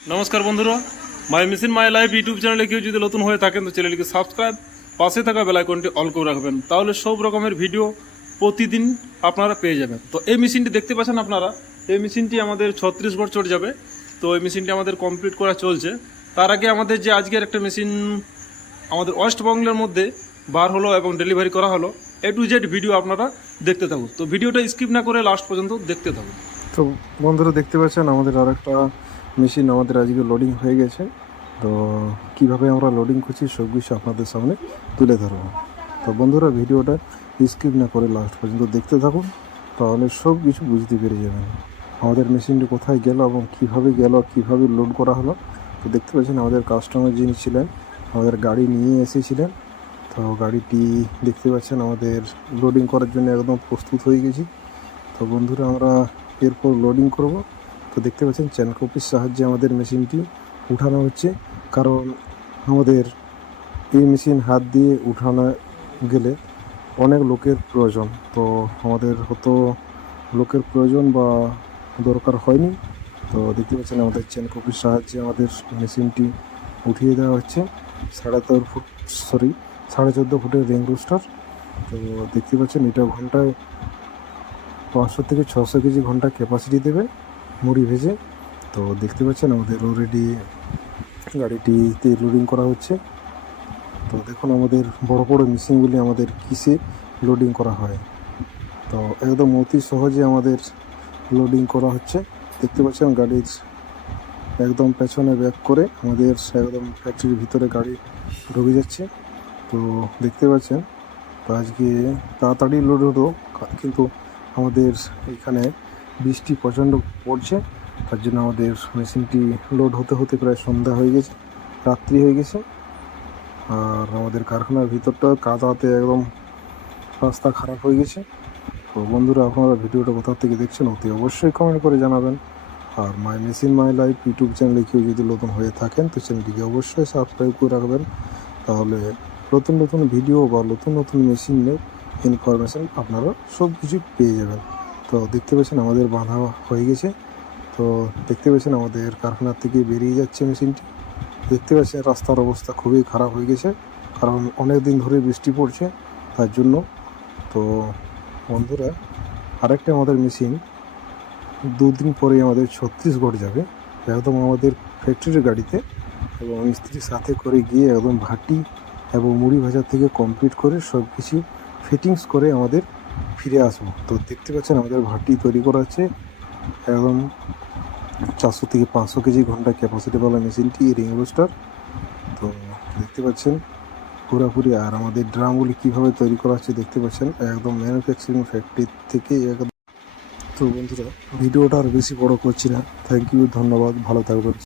নমস্কার বন্ধুরা, মাই machine my life YouTube চ্যানেলে কেউ যদি নতুন হয়ে থাকেন তো চ্যানেলটিকে সাবস্ক্রাইব, পাশে থাকা বেল আইকনটি অল করে রাখবেন, তাহলে সব রকমের ভিডিও প্রতিদিন আপনারা পেয়ে যাবেন। তো এই মেশিনটি দেখতে পাচ্ছেন আপনারা, এই মেশিনটি আমাদের ছত্তিশগড় চলে যাবে। তো এই মেশিনটি আমাদের কমপ্লিট করা চলছে। তার আগে আমাদের যে আজকের একটা মেশিন আমাদের ওয়েস্টবেঙ্গলের মধ্যে বার হলো এবং ডেলিভারি করা হলো, A to Z ভিডিও আপনারা দেখতে থাকুন। তো ভিডিওটা স্কিপ না করে লাস্ট পর্যন্ত দেখতে থাকুন। তো বন্ধুরা দেখতে পাচ্ছেন আমাদের আরেকটা মেশিন আমাদের আজকে লোডিং হয়ে গেছে। তো কিভাবে আমরা লোডিং করছি সব কিছু আপনাদের সামনে তুলে ধরবো। তো বন্ধুরা ভিডিওটা স্কিপ না করে লাস্ট পর্যন্ত দেখতে থাকুন, তাহলে সব কিছু বুঝতে পেরে যাবেন আমাদের মেশিনটি কোথায় গেল এবং কিভাবে গেল, কিভাবে লোড করা হলো। তো দেখতে পাচ্ছেন আমাদের কাস্টমার যিনি ছিলেন আমাদের গাড়ি নিয়ে এসেছিলেন। তো গাড়িটি দেখতে পাচ্ছেন আমাদের লোডিং করার জন্য একদম প্রস্তুত হয়ে গেছি। তো বন্ধুরা আমরা এরপর লোডিং করব। তো দেখতে পাচ্ছেন চেন কপির সাহায্যে আমাদের মেশিনটি উঠানো হচ্ছে, কারণ আমাদের এই মেশিন হাত দিয়ে উঠানো গেলে অনেক লোকের প্রয়োজন। তো আমাদের হয়তো লোকের প্রয়োজন বা দরকার হয়নি। তো দেখতে পাচ্ছেন আমাদের চেন কপির সাহায্যে আমাদের মেশিনটি উঠিয়ে দেওয়া হচ্ছে 14.5 ফুটের রিং রুস্টার। তো দেখতে পাচ্ছেন এটা ঘন্টায় 500 থেকে 600 কেজি ঘন্টা ক্যাপাসিটি দেবে মুড়ি ভেজে। তো দেখতে পাচ্ছেন আমাদের অলরেডি গাড়িটিতে লোডিং করা হচ্ছে। তো দেখুন আমাদের বড় বড় মেশিনগুলি আমাদের কিসে লোডিং করা হয়। তো একদম অতি সহজে আমাদের লোডিং করা হচ্ছে। দেখতে পাচ্ছেন গাড়ির একদম পেছনে ব্যাক করে আমাদের একদম ফ্যাক্টরির ভিতরে গাড়ি ঢুকে যাচ্ছে। তো দেখতে পাচ্ছেন তো আজকে তাড়াতাড়ি লোড হতো, কিন্তু আমাদের এখানে বৃষ্টি প্রচণ্ড পড়ছে, তার জন্য আমাদের মেশিনটি লোড হতে হতে প্রায় সন্ধ্যা হয়ে গেছে, রাত্রি হয়ে গেছে। আর আমাদের কারখানার ভিতরটা কাদাতে একদম রাস্তা খারাপ হয়ে গেছে। তো বন্ধুরা আপনারা ভিডিওটা কোথা থেকে দেখছেন অতি অবশ্যই কমেন্ট করে জানাবেন। আর my machine my life YouTube চ্যানেলে কেউ যদি নতুন হয়ে থাকেন তো চ্যানেলটিকে অবশ্যই সাবস্ক্রাইব করে রাখবেন, তাহলে নতুন নতুন ভিডিও বা নতুন নতুন মেশিনের ইনফরমেশান আপনারা সব কিছু পেয়ে যাবেন। তো দেখতে পাচ্ছেন আমাদের বাঁধা হয়ে গেছে। তো দেখতে পাচ্ছেন আমাদের কারখানার থেকে বেরিয়ে যাচ্ছে মেশিনটি। দেখতে পাচ্ছেন রাস্তার অবস্থা খুবই খারাপ হয়ে গেছে, কারণ অনেক দিন ধরে বৃষ্টি পড়ছে তার জন্য। তো বন্ধুরা আরেকটা আমাদের মেশিন দুদিন পরে আমাদের ছত্তিশগড় যাবে, একদম আমাদের ফ্যাক্টরির গাড়িতে, এবং মিস্ত্রির সাথে করে গিয়ে একদম ভাটি এবং মুড়ি ভাজা থেকে কমপ্লিট করে সব কিছু ফিটিংস করে আমাদের ফিরে আসবো। তো দেখতে পাচ্ছেন আমাদের ভাটি তৈরি করা আছে, একদম 400 থেকে 500 কেজি ঘন্টা ক্যাপাসিটিওয়ালা মেশিনটি রিং রোস্টার। তো দেখতে পাচ্ছেন পুরোপুরি। আর আমাদের ড্রামগুলি কীভাবে তৈরি করা হচ্ছে দেখতে পাচ্ছেন, একদম ম্যানুফ্যাকচারিং ফ্যাক্টরি থেকে একদম। তো বন্ধুরা ভিডিওটা আর বেশি বড় করছি না, থ্যাংক ইউ, ধন্যবাদ, ভালো থাকবেন।